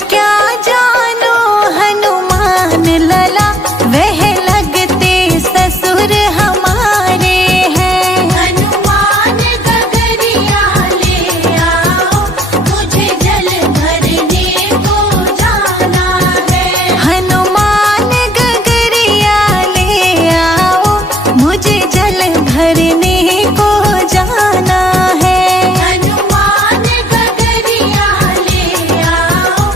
क्या जानो हनुमान लला, वह लगते ससुर हमारे हैं। हनुमान गगरिया ले आओ, मुझे जल भरने को जाना है। हनुमान गगरिया ले आओ, मुझे जल भरने को जाना है। हनुमान गगरिया ले आओ,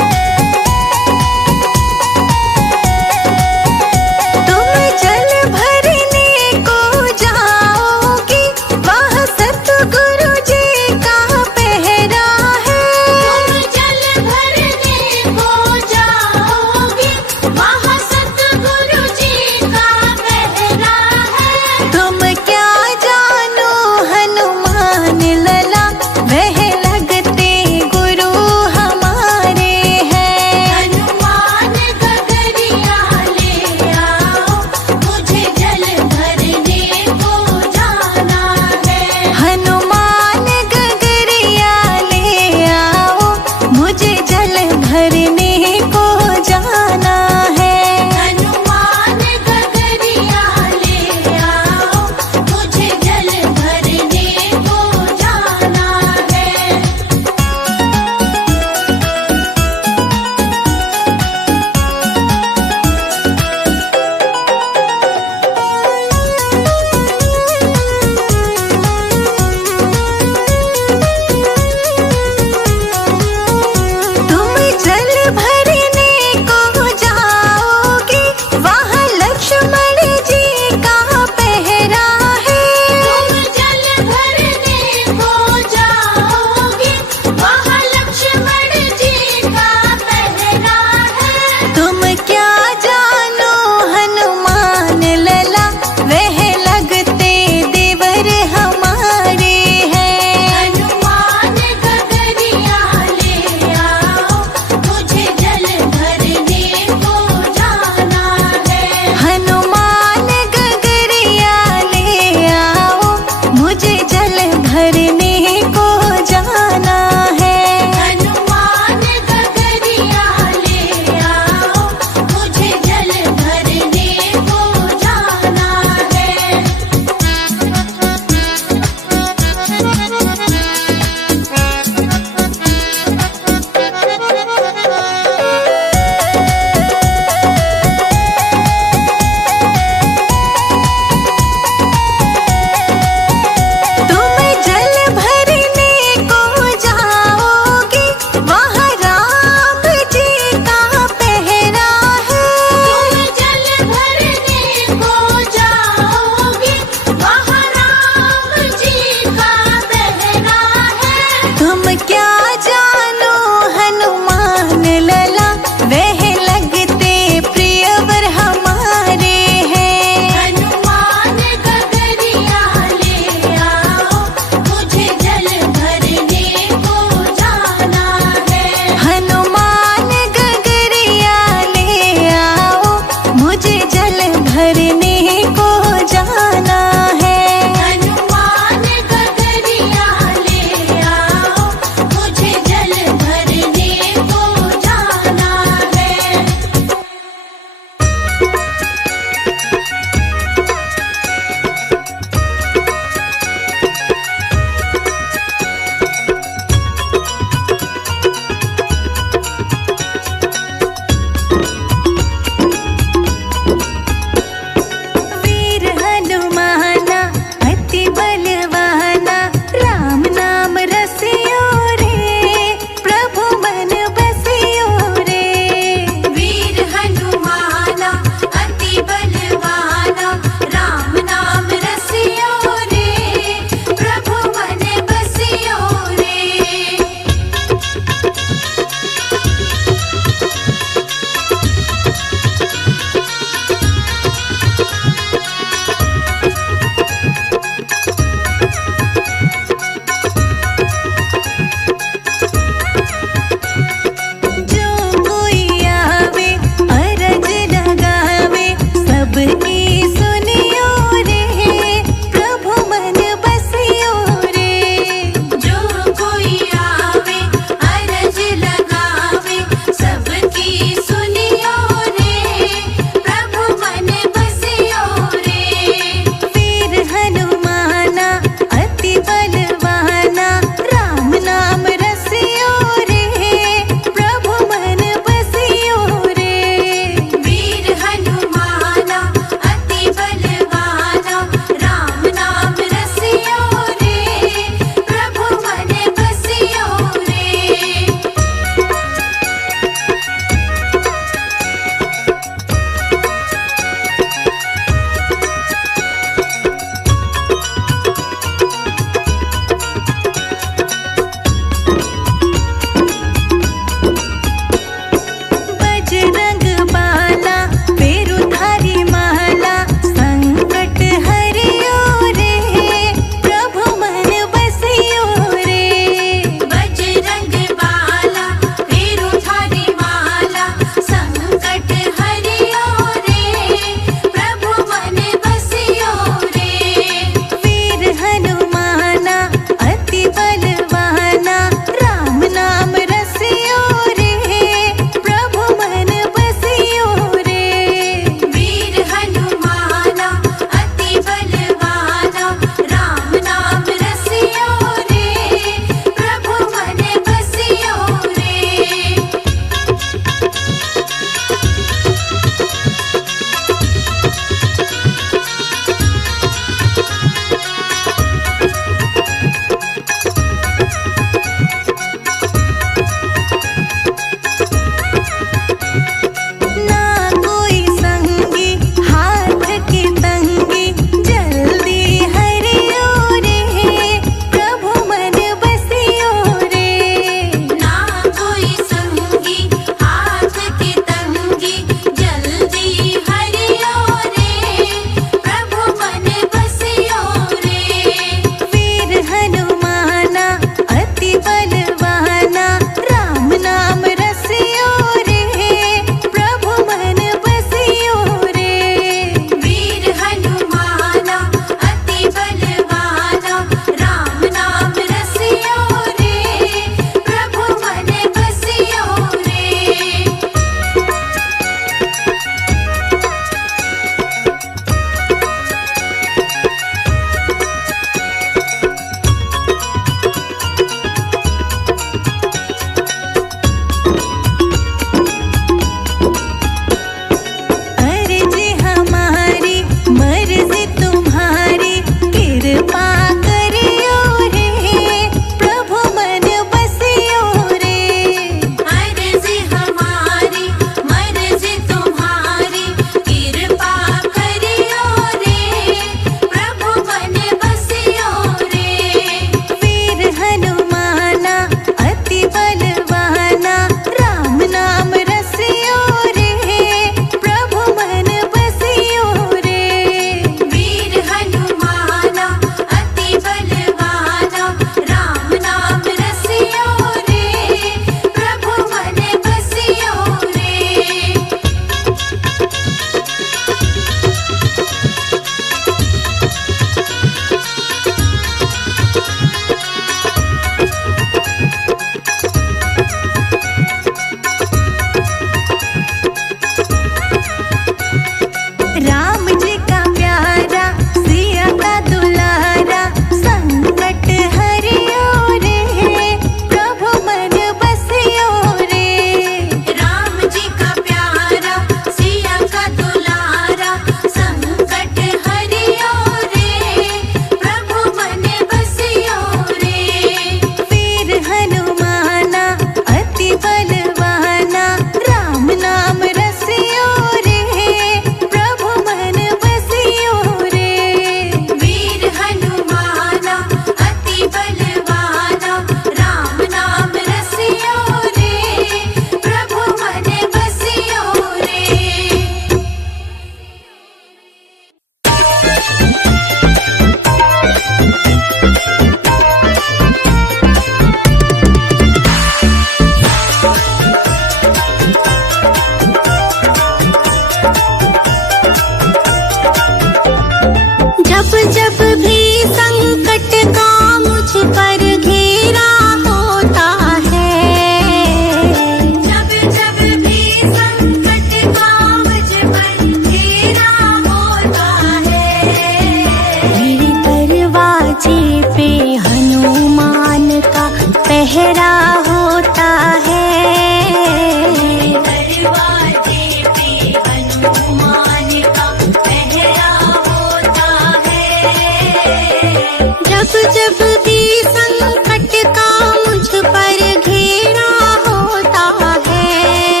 जब जब भी संकट का मुझ पर घेरा होता है,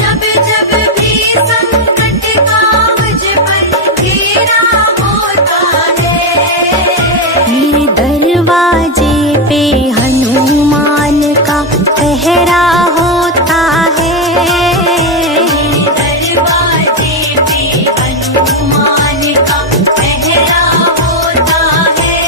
जब जब भी संकट का मुझ पर घेरा होता है, मेरे दरवाजे पे हनुमान का पहरा होता है। दरवाजे पे हनुमान का पहरा होता है।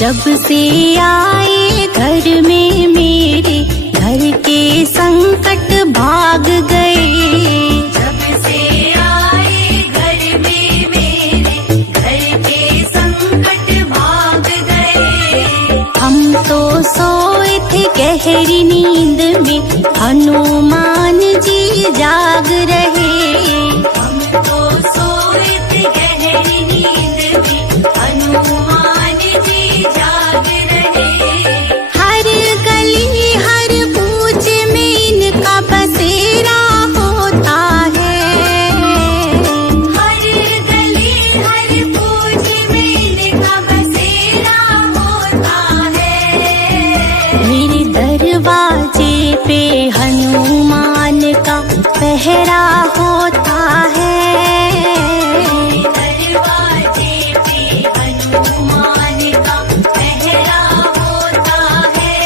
जब से आए घर में मेरे, घर के संकट भाग गए। जब से आए घर में मेरे, घर के संकट भाग गए। हम तो सोए थे गहरी नींद में, हनुमान जी जाग रहे। हम तो सोए थे गहरी नींद में, हनुमान जी जाग रहे। हर गली हर कूच में इनका बसेरा होता है। हर गली हर कूच में इनका बसेरा होता है। मेरे दरवाजे पे हनुमान का पहरा होता है। दरवाजे पे हनुमान का पहरा होता है।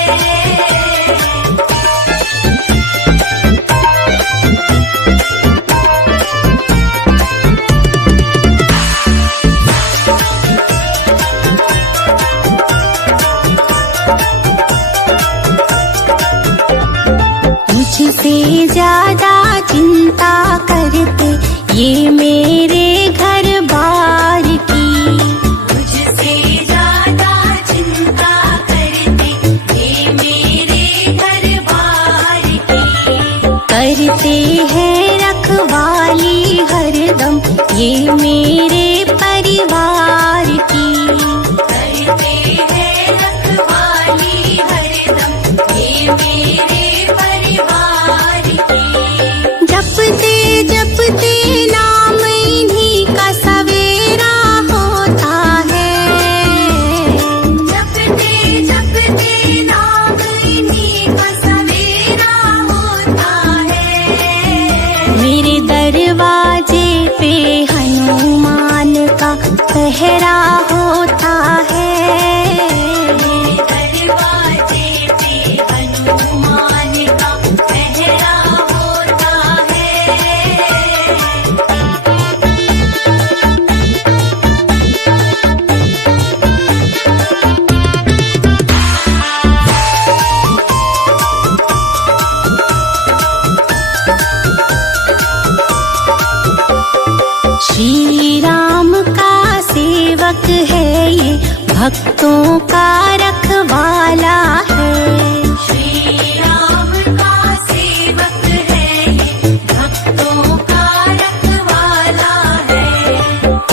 मुझसे ज्यादा चिंता करते ये मेरे घर बार की। मुझसे ज्यादा चिंता करते ये मेरे घर बार की। करते हैं रखवाली हरदम ये मेरे परिवार की। करते हैं रखवाली हरदम ये मेरे परिवार की। जपते जपते नाम इन्हीं का सवेरा होता है। जपते जपते नाम इन्हीं का सवेरा होता है। मेरे दरवाजे पे हनुमान का पहरा होता है। दरवाजे पे हनुमान का पहरा होता है। श्री राम का सेवक है ये, भक्तों का रखवाला है। श्री राम का सेवक है ये, भक्तों का रखवाला है।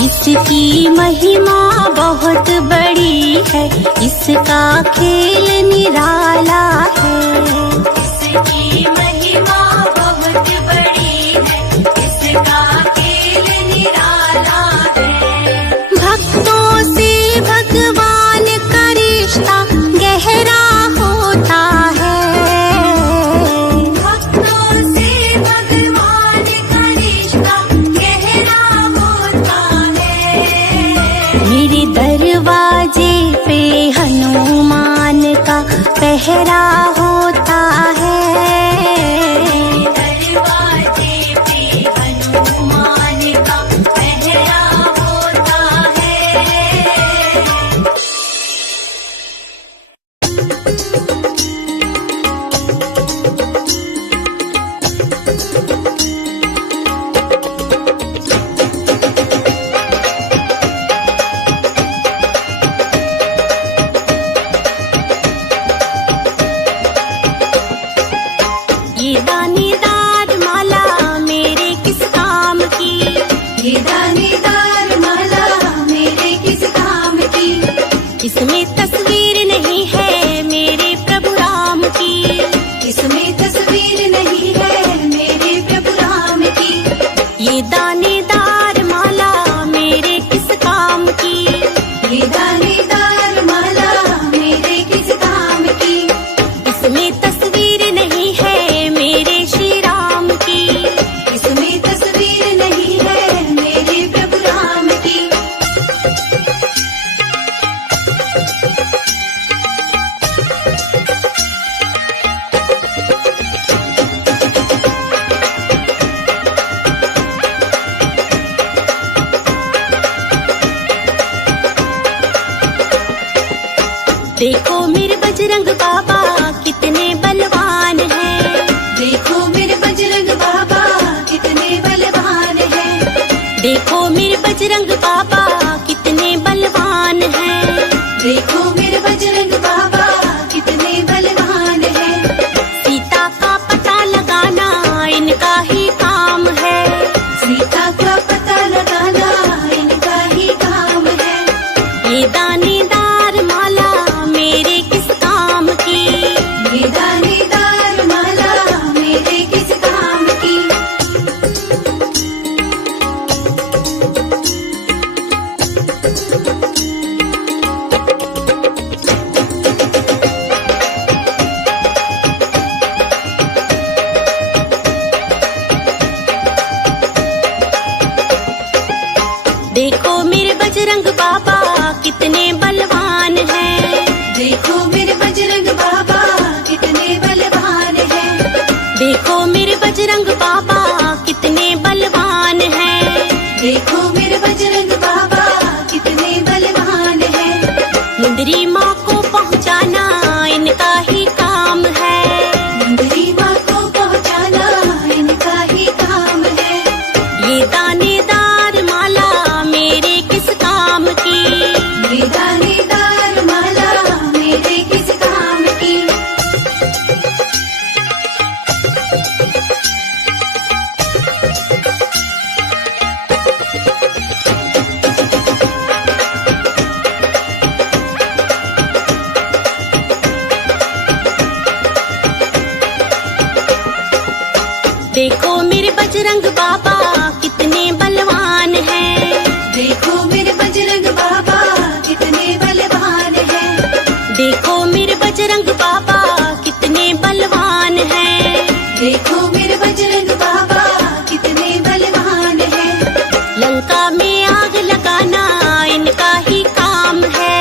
इसकी महिमा बहुत बड़ी है, इसका खेल निराला है। इसकी महिमा बहुत बड़ी है, इसका खेल निराला है। भक्तों से भगवान का रिश्ता गहरा होता है। भक्तों से भगवान का रिश्ता गहरा होता है। मेरे दरवाजे पे हनुमान का पहरा होता है। दरवाजे पे हनुमान का पहरा होता है। ये दानीदार माला मेरे किस काम की। ये दानीदार माला मेरे देखो मेरे बजरंग बाबा कितने बलवान हैं। देखो मेरे बजरंग बाबा कितने बलवान हैं। देखो मेरे बजरंग बाबा कितने बलवान हैं। देखो मेरे बजरंग बाबा कितने बलवान हैं। सीता का पता लगाना इनका ही काम है। सीता का पता लगाना इनका ही काम है। ये दानेदार माला मेरे किस काम की। ये दानेदार माला मेरे किस काम की। देखो मेरे बजरंग बाबा कितने बलवान हैं। देखो मेरे बजरंग बाबा कितने बलवान हैं। देखो मेरे बजरंग बाबा कितने बलवान हैं। देखो मेरे बजरंग बाबा कितने बलवान हैं। मुंदरी माँ को पहुँचाना इनका ही काम है। मुंदरी माँ को पहुँचाना इनका ही काम है। ये दानेदार माला मेरे किस काम की। ये दानेदार माला मेरे किस काम की। देखो मेरे बजरंग बाबा कितने बलवान हैं। देखो मेरे बजरंग बाबा कितने बलवान हैं। देखो मेरे बजरंग बाबा कितने बलवान हैं। देखो मेरे बजरंग बाबा कितने बलवान हैं। लंका में आग लगाना इनका ही काम है।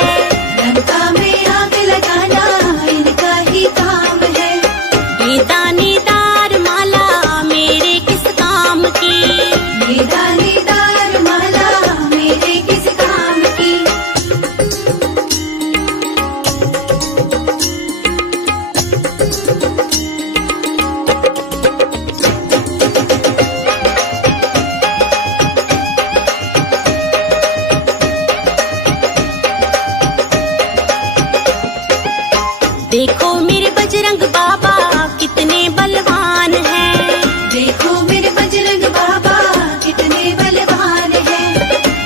लंका में आग लगाना इनका ही काम है। ये दानेदार माला मेरे किस काम की। ये दानेदार माला मेरे किस काम की। देखो मेरे बजरंग बाबा कितने बलवान हैं। देखो मेरे बजरंग बाबा कितने बलवान हैं।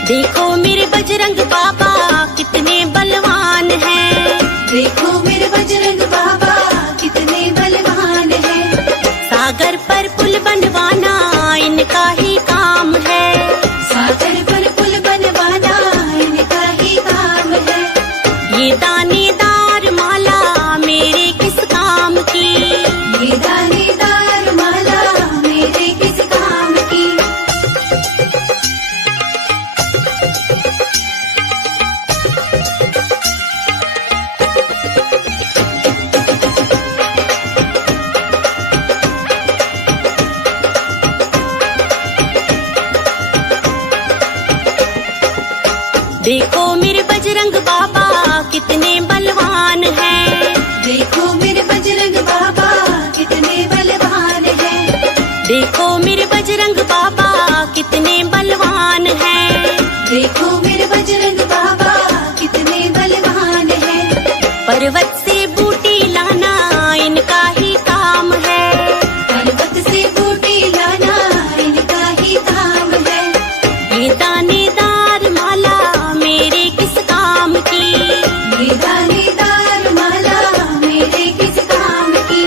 देखो मेरे बजरंग बाबा कितने बलवान हैं। देखो मेरे बजरंग बाबा कितने बलवान हैं। सागर पर पुल बनवाना इनका ही काम है। सागर पर पुल बनवाना इनका ही काम है। ये दानेदार माला मेरे किस काम की। ये दानेदार माला मेरे किस काम की। देखो मेरे बजरंग बाबा कितने बलवान हैं। देखो मेरे बजरंग बाबा कितने बलवान हैं। देखो मेरे बजरंग बाबा कितने बलवान हैं। देखो मेरे बजरंग बाबा कितने बलवान हैं। पर्वत से बूटी लाना इनका ही काम है। पर्वत से बूटी लाना इनका ही काम है। ये दानेदार माला मेरे किस काम की। ये दानेदार माला मेरे किस काम की।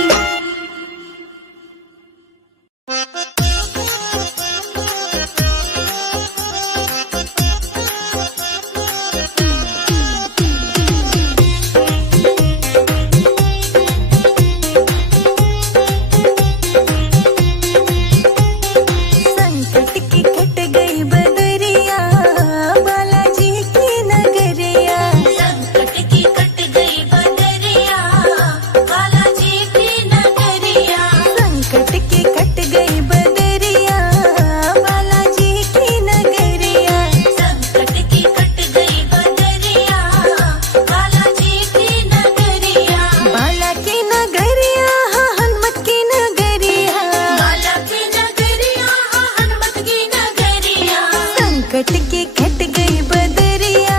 संकट के कट गई बदरिया,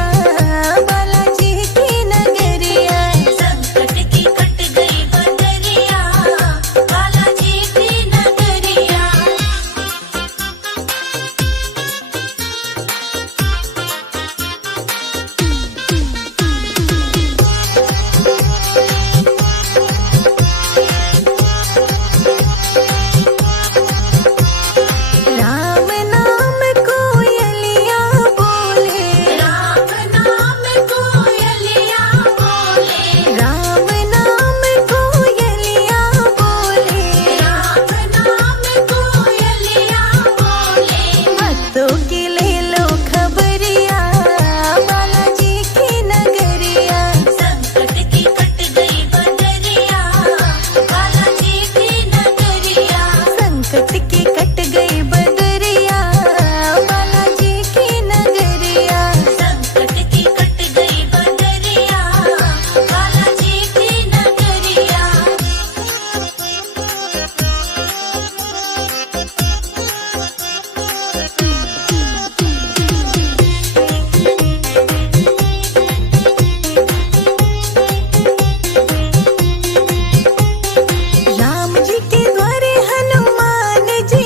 बालाजी की नगरिया। संकट की कट गई बदरिया, बालाजी की नगरिया। राम नाम कोयलिया बोले, राम नाम कोयलिया बोले, राम नाम कोयलिया बोले। राम नाम कोयलिया बोले। भक्तों की ले लो खबरिया, बालाजी की नगरिया। संकट की कट गई बदरिया, बालाजी की नगरिया। संकट की कट गई बदरिया, बालाजी की नगरिया। संकट की कट गई बदरिया, बालाजी की नगरिया। राम जी के द्वारे हनुमान जी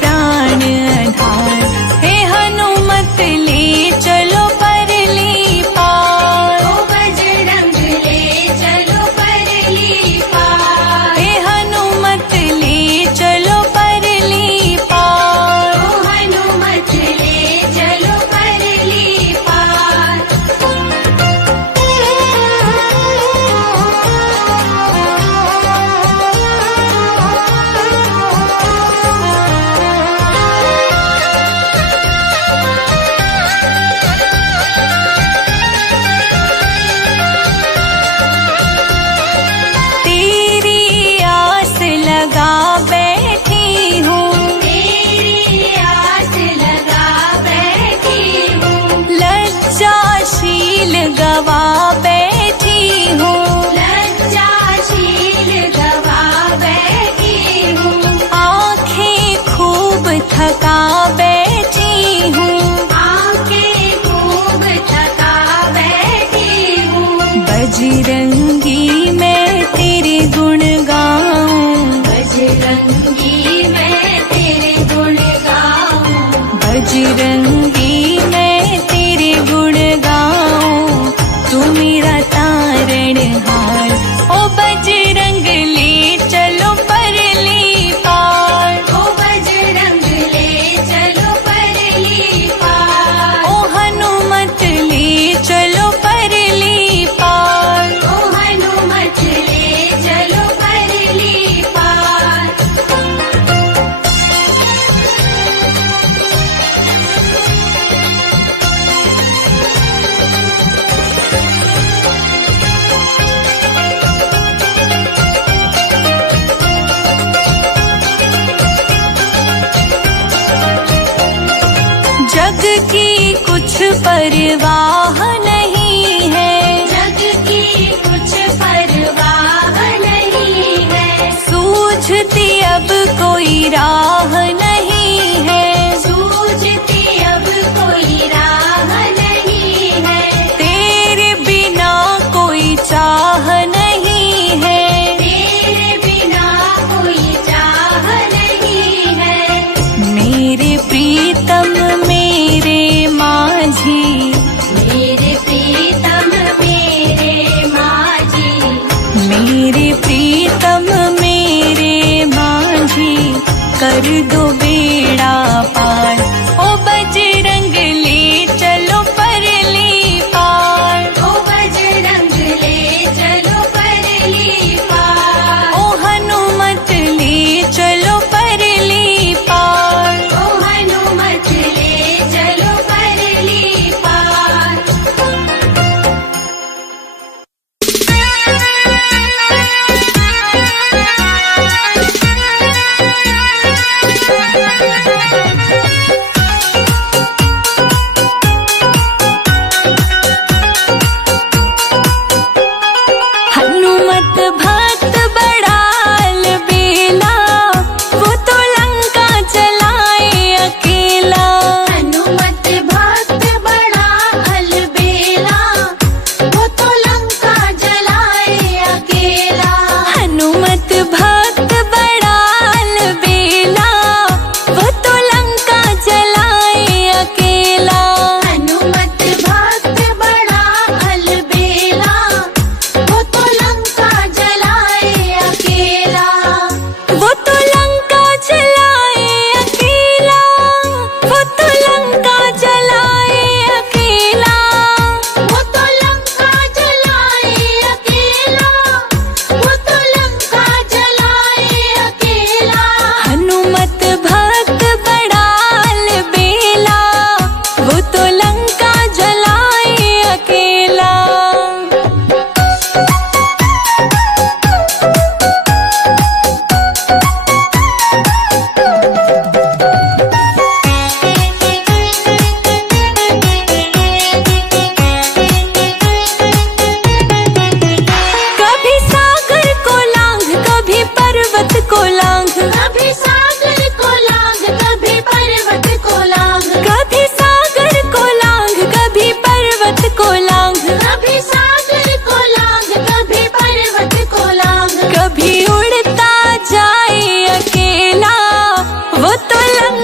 प्राण आधार। हे हनुमत ले चलो परली पार। ओ बजरंग ले चलो परली पार। हे हनुमत ले चलो परली पार। ओ हनुमत ले चलो परली पार। तेरी आस लगा बैठी हूँ, तेरी आस लगा बैठी हूँ। लज्जाशील गवा बैठी हूँ। लज्जाशील गवा बैठी हूँ। आँखें खूब थका बैठी हूँ। आंखें खूब थका बैठी हूँ। बजरंगी मैं तेरे गुण गाऊं। बजरंगी मैं तेरे गुण गाऊं। बजरंगी मैं तेरे गुण गाऊं। तू मेरा तारणहार। ओ बजरंग ले चलो परली पार। ओ बजरंग ले चलो परली पार। ओ हनुमत ले चलो परली पार। ओ हनुमत ले चलो परली पार। जग की कुछ परवाह नहीं है। जग की कुछ परवाह नहीं है। सूझती अब कोई राह नहीं है। सूझती अब कोई राह नहीं है। तेरे बिना कोई चाह नहीं है। तेरे बिना कोई चाह नहीं है। मेरे प्रीतम मेरे माझी। मेरे प्रीतम मेरे माझी। मेरे प्रीतम मेरे माझी। कर दो बेड़ा पार। ओ बजरंग ले चलो परली पार। ओ बजरंग ले चलो परली पार। ओ हनुमत ले चलो परली पार। ओ हनुमत ले चलो परली पार।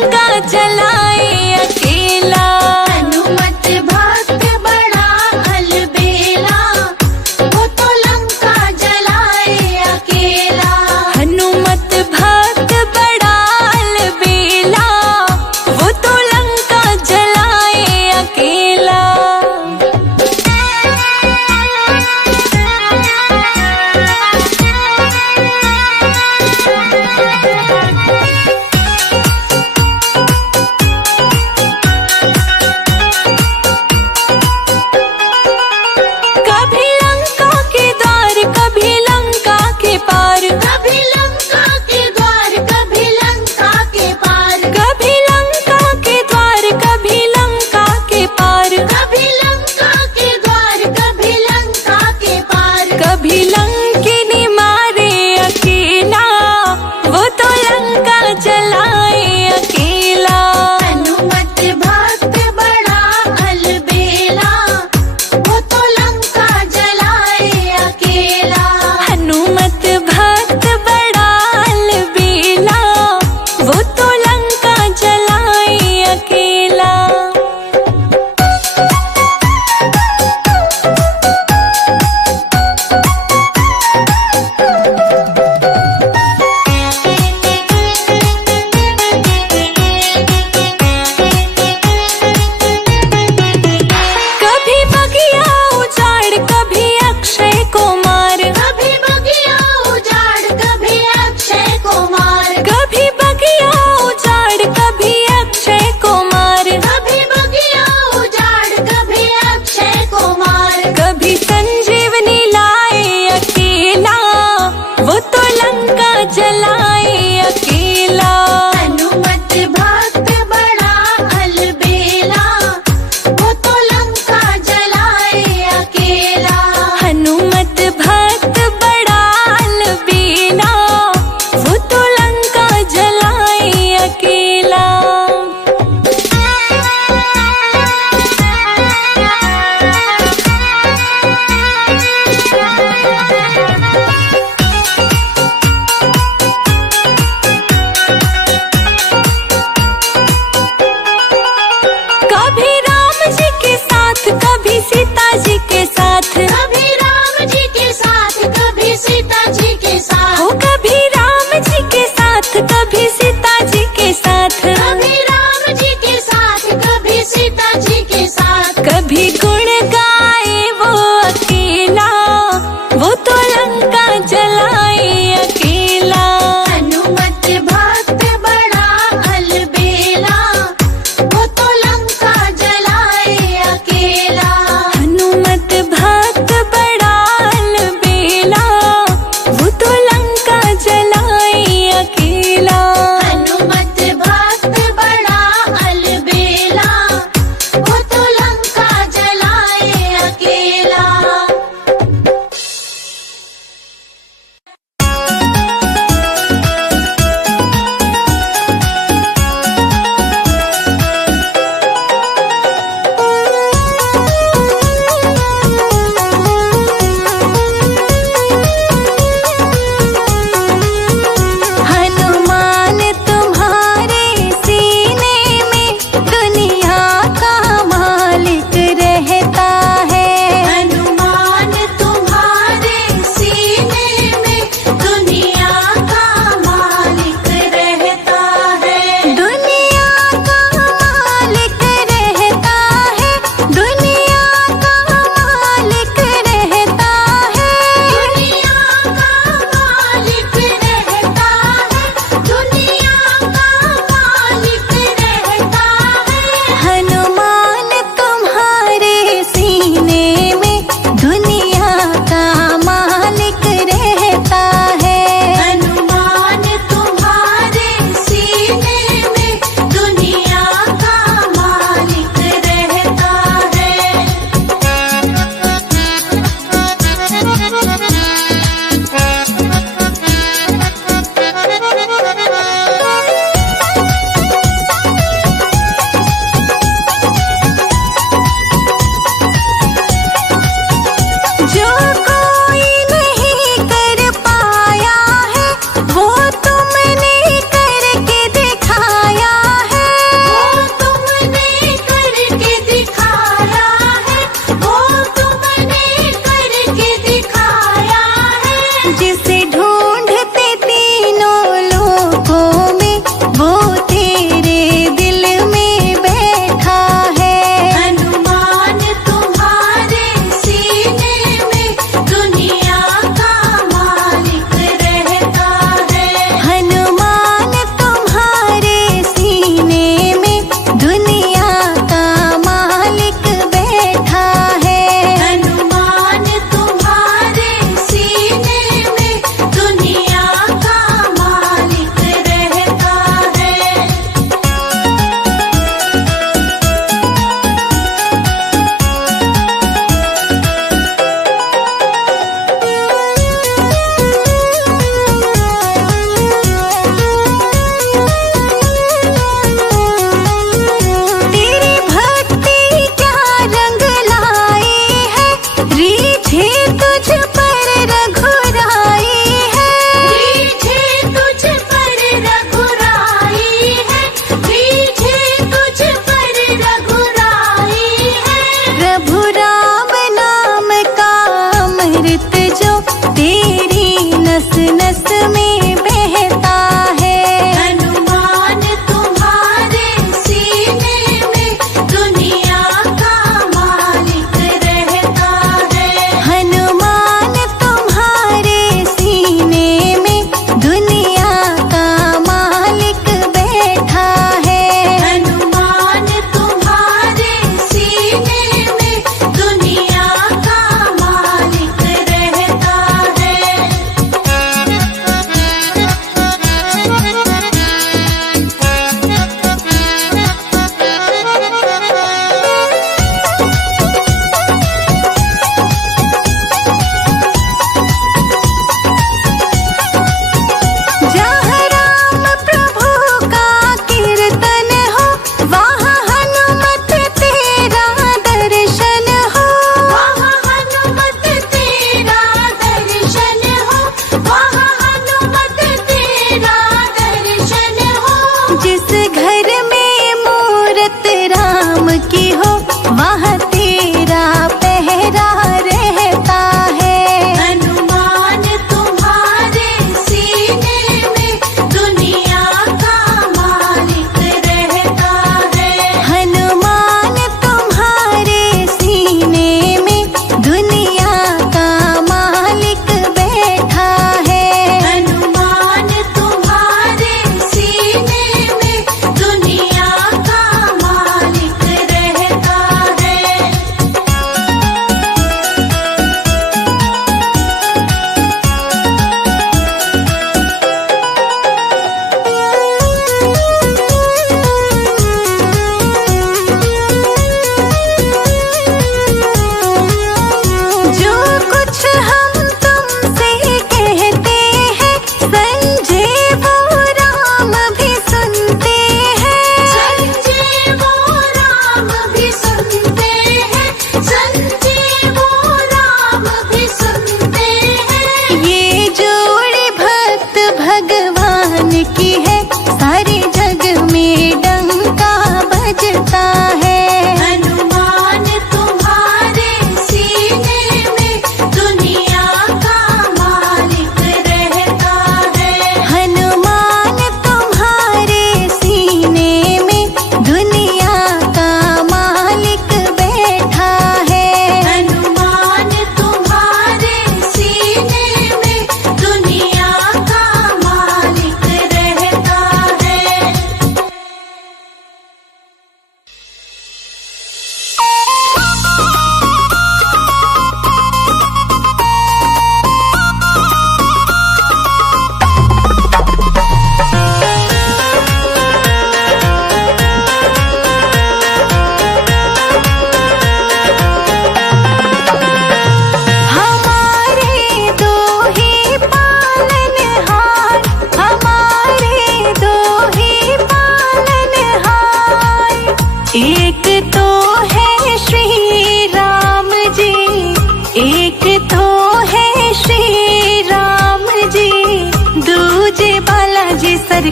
लंका जलाए अकेला। हनुमत भक्त बड़ा अलबेला, वो तो लंका जलाए अकेला। हनुमत भक्त बड़ा अलबेला, वो तो लंका जलाए अकेला।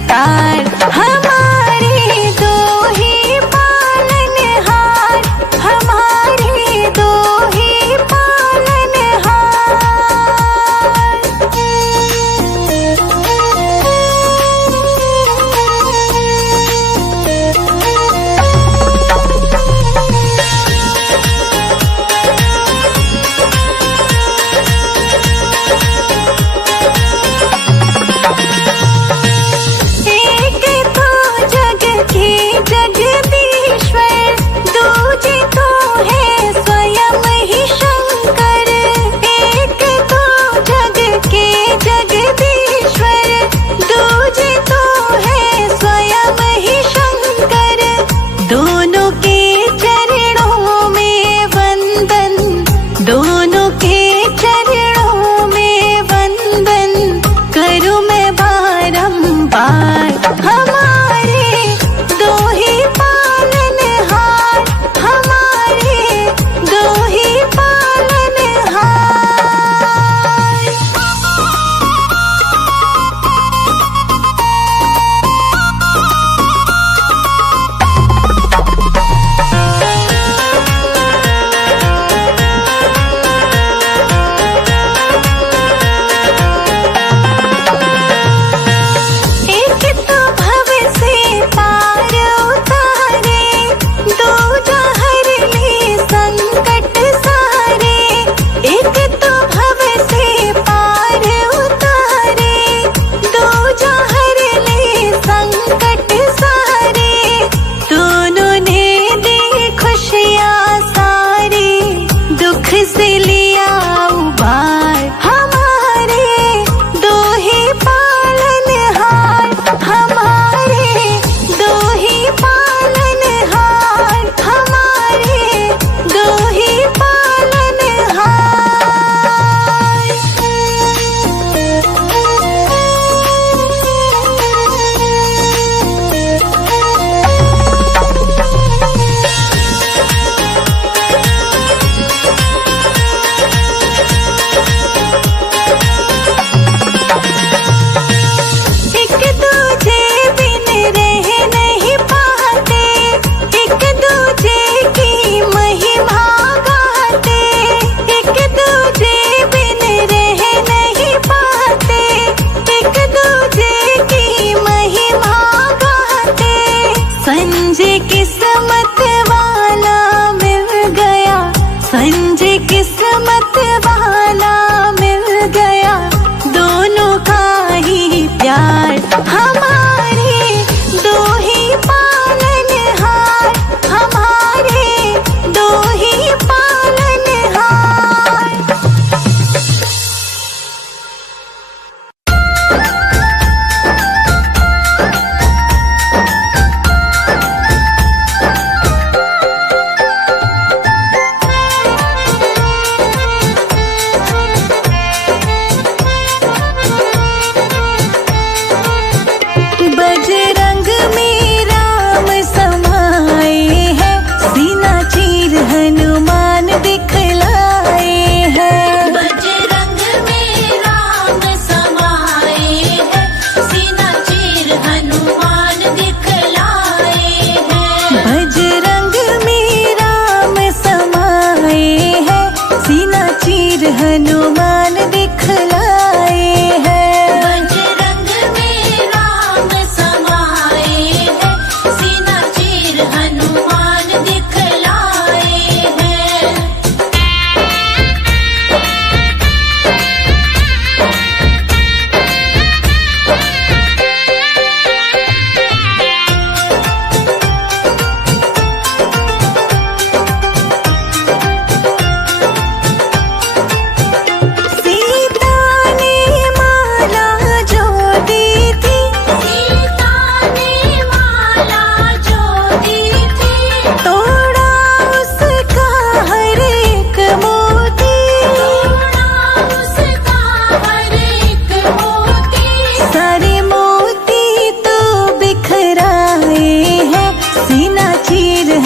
अवतार, हमारे दो ही पालनहार, हमारे दो ही पालनहार।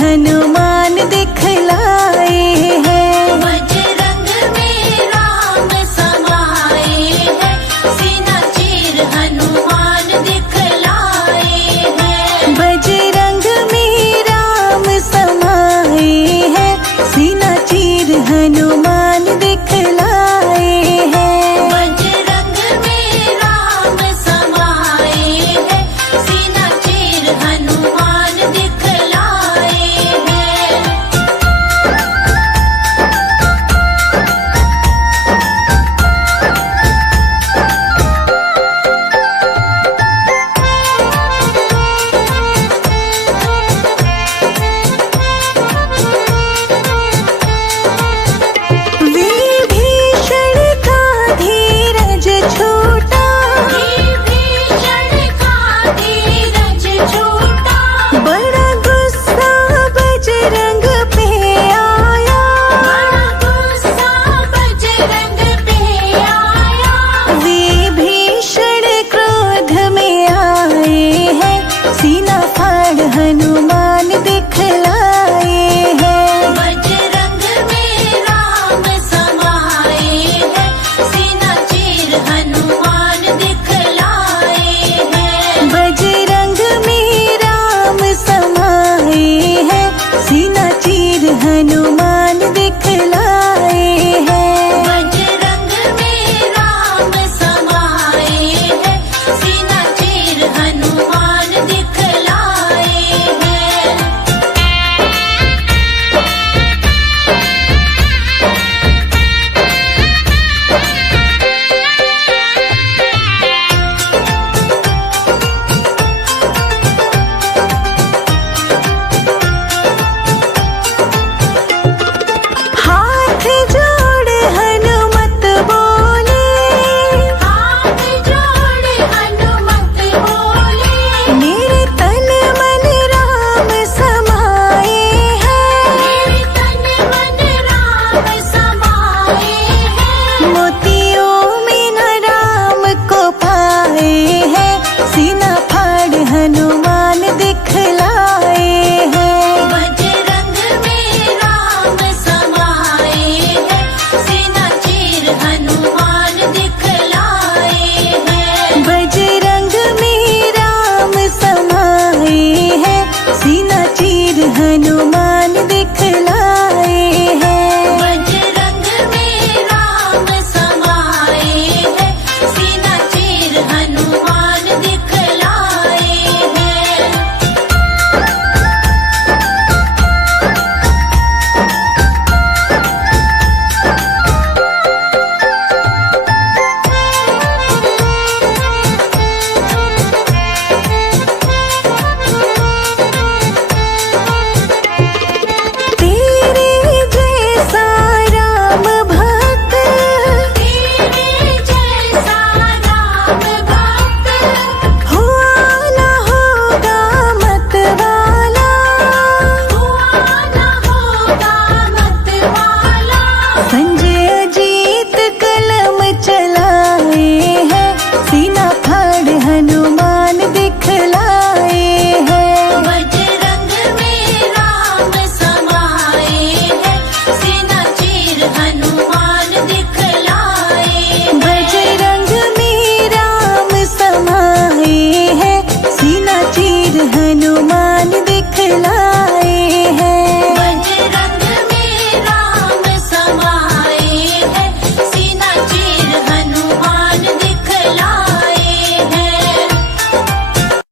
हनु